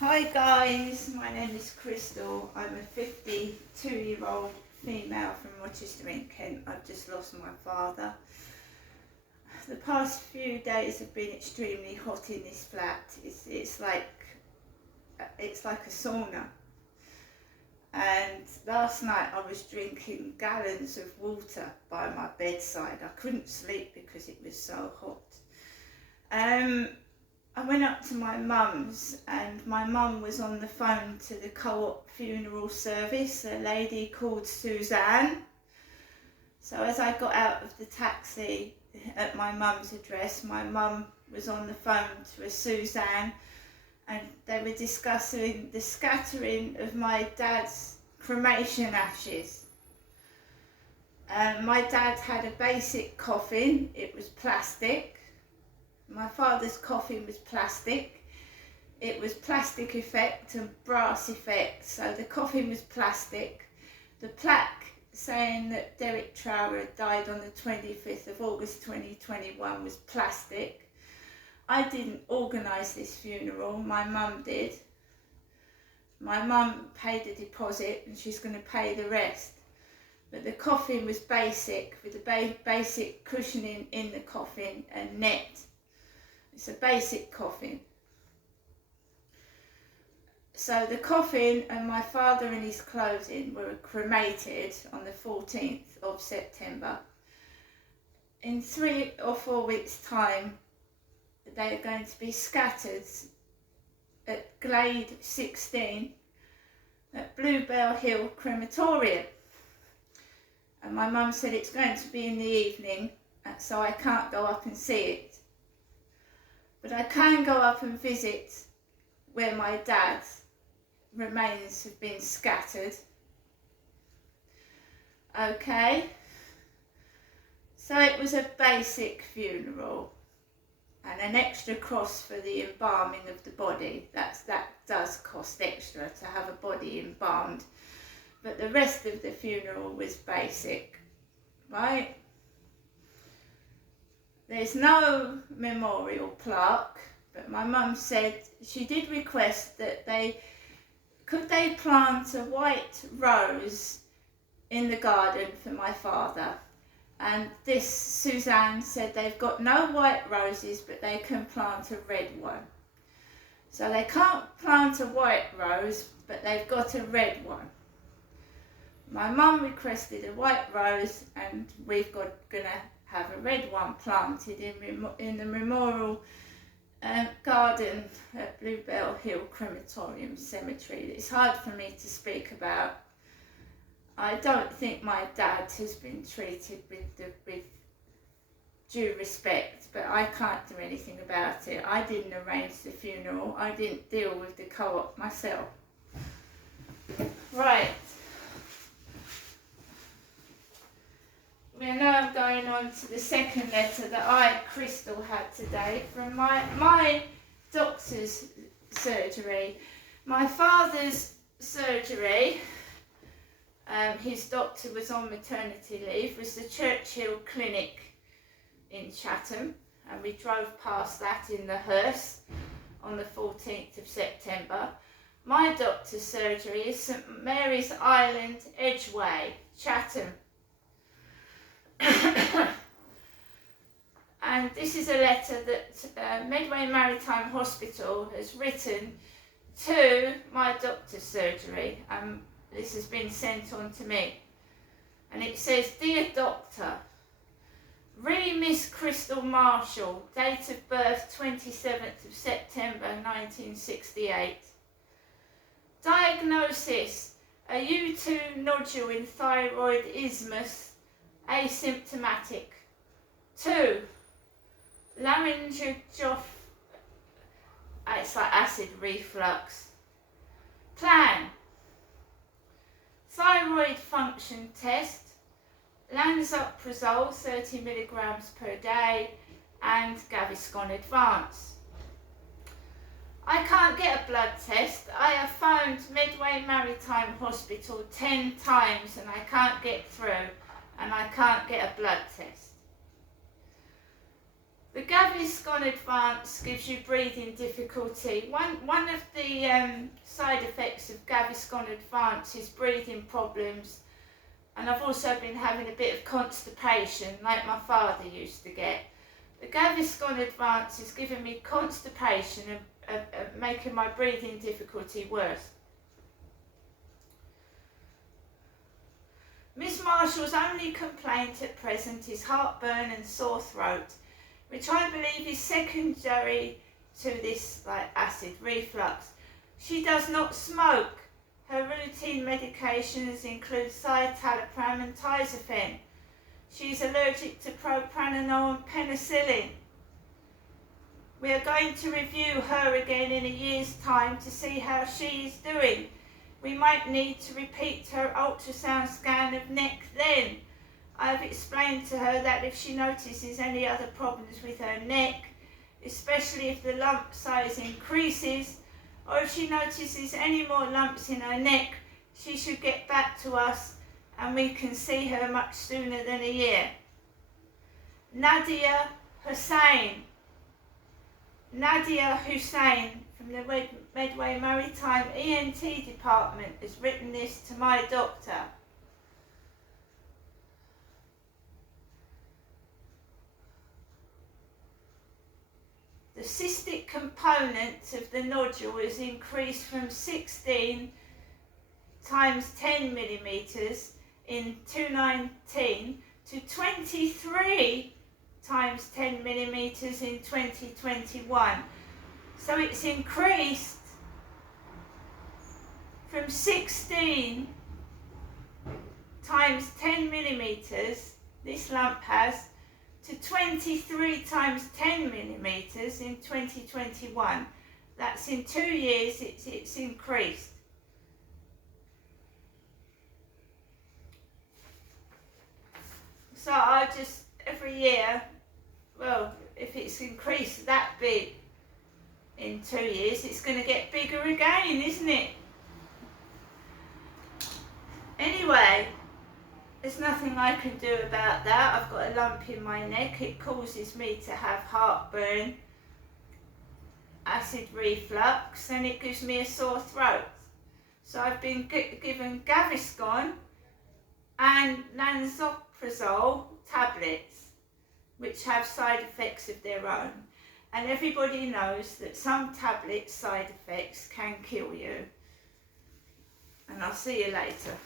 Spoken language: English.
Hi guys, my name is Crystal. I'm a 52-year-old female from Rochester in Kent. I've just lost my father. The past few days have been extremely hot in this flat. It's like a sauna. And last night I was drinking gallons of water by my bedside. I couldn't sleep because it was so hot. I went up to my mum's and my mum was on the phone to the Co-op funeral service, a lady called Suzanne. So as I got out of the taxi at my mum's address, my mum was on the phone to a Suzanne and they were discussing the scattering of my dad's cremation ashes. My dad had a basic coffin. It was plastic. My father's coffin was plastic. It was plastic effect and brass effect. So the coffin was plastic. The plaque saying that Derek Trower had died on the 25th of August 2021 was plastic. I didn't organise this funeral, my mum did. My mum paid a deposit and she's going to pay the rest. But the coffin was basic, with the basic cushioning in the coffin and net. It's a basic coffin. So the coffin and my father and his clothing were cremated on the 14th of September. In 3 or 4 weeks' time, they are going to be scattered at Glade 16 at Bluebell Hill Crematorium. And my mum said it's going to be in the evening, so I can't go up and see it. But I can go up and visit where my dad's remains have been scattered. Okay, so it was a basic funeral and an extra cost for the embalming of the body. That does cost extra to have a body embalmed, but the rest of the funeral was basic, right? There's no memorial plaque, but my mum said she did request that they plant a white rose in the garden for my father. And this, Suzanne said they've got no white roses, but they can plant a red one. So they can't plant a white rose, but they've got a red one. My mum requested a white rose and we've gonna have a red one planted in the memorial garden at Bluebell Hill Crematorium Cemetery. It's hard for me to speak about. I don't think my dad has been treated with due respect, but I can't do anything about it. I didn't arrange the funeral. I didn't deal with the Co-op myself. Right. We're now going on to the second letter that I, Crystal, had today from my doctor's surgery. My father's surgery, his doctor was on maternity leave, was the Churchill Clinic in Chatham, and we drove past that in the hearse on the 14th of September. My doctor's surgery is St Mary's Island, Edgway, Chatham. And this is a letter that Medway Maritime Hospital has written to my doctor's surgery. This has been sent on to me. And it says, "Dear Doctor, Miss Crystal Marshall, date of birth 27th of September 1968. Diagnosis, a U2 nodule in thyroid isthmus, asymptomatic. 2, laryngojof, it's like acid reflux. Plan, thyroid function test, lansoprazole 30 milligrams per day and Gaviscon Advance. I can't get a blood test. I have phoned Medway Maritime Hospital 10 times and I can't get through, and I can't get a blood test. The Gaviscon Advance gives you breathing difficulty. One of the side effects of Gaviscon Advance is breathing problems, and I've also been having a bit of constipation like my father used to get. The Gaviscon Advance is giving me constipation and making my breathing difficulty worse. Miss Marshall's only complaint at present is heartburn and sore throat, which I believe is secondary to this acid reflux. She does not smoke. Her routine medications include citalopram and Tizafen. She is allergic to propranolol and penicillin. We are going to review her again in a year's time to see how she is doing. We might need to repeat her ultrasound scan of neck then. I have explained to her that if she notices any other problems with her neck, especially if the lump size increases, or if she notices any more lumps in her neck, she should get back to us and we can see her much sooner than a year. Nadia Hussain. Nadia Hussain from the Medway Maritime ENT department has written this to my doctor. The cystic component of the nodule is increased from 16 times 10 millimeters in 2019 to 23 times 10 millimeters in 2021. So it's increased from 16 times 10 millimeters, this lump has, to 23 times 10 millimeters in 2021. That's in 2 years it's increased. So I just, every year, well, if it's increased that big in 2 years, it's going to get bigger again, isn't it? Anyway, there's nothing I can do about that. I've got a lump in my neck. It causes me to have heartburn, acid reflux, and it gives me a sore throat. So I've been given Gaviscon and lansoprazole tablets, which have side effects of their own. And everybody knows that some tablet side effects can kill you. And I'll see you later.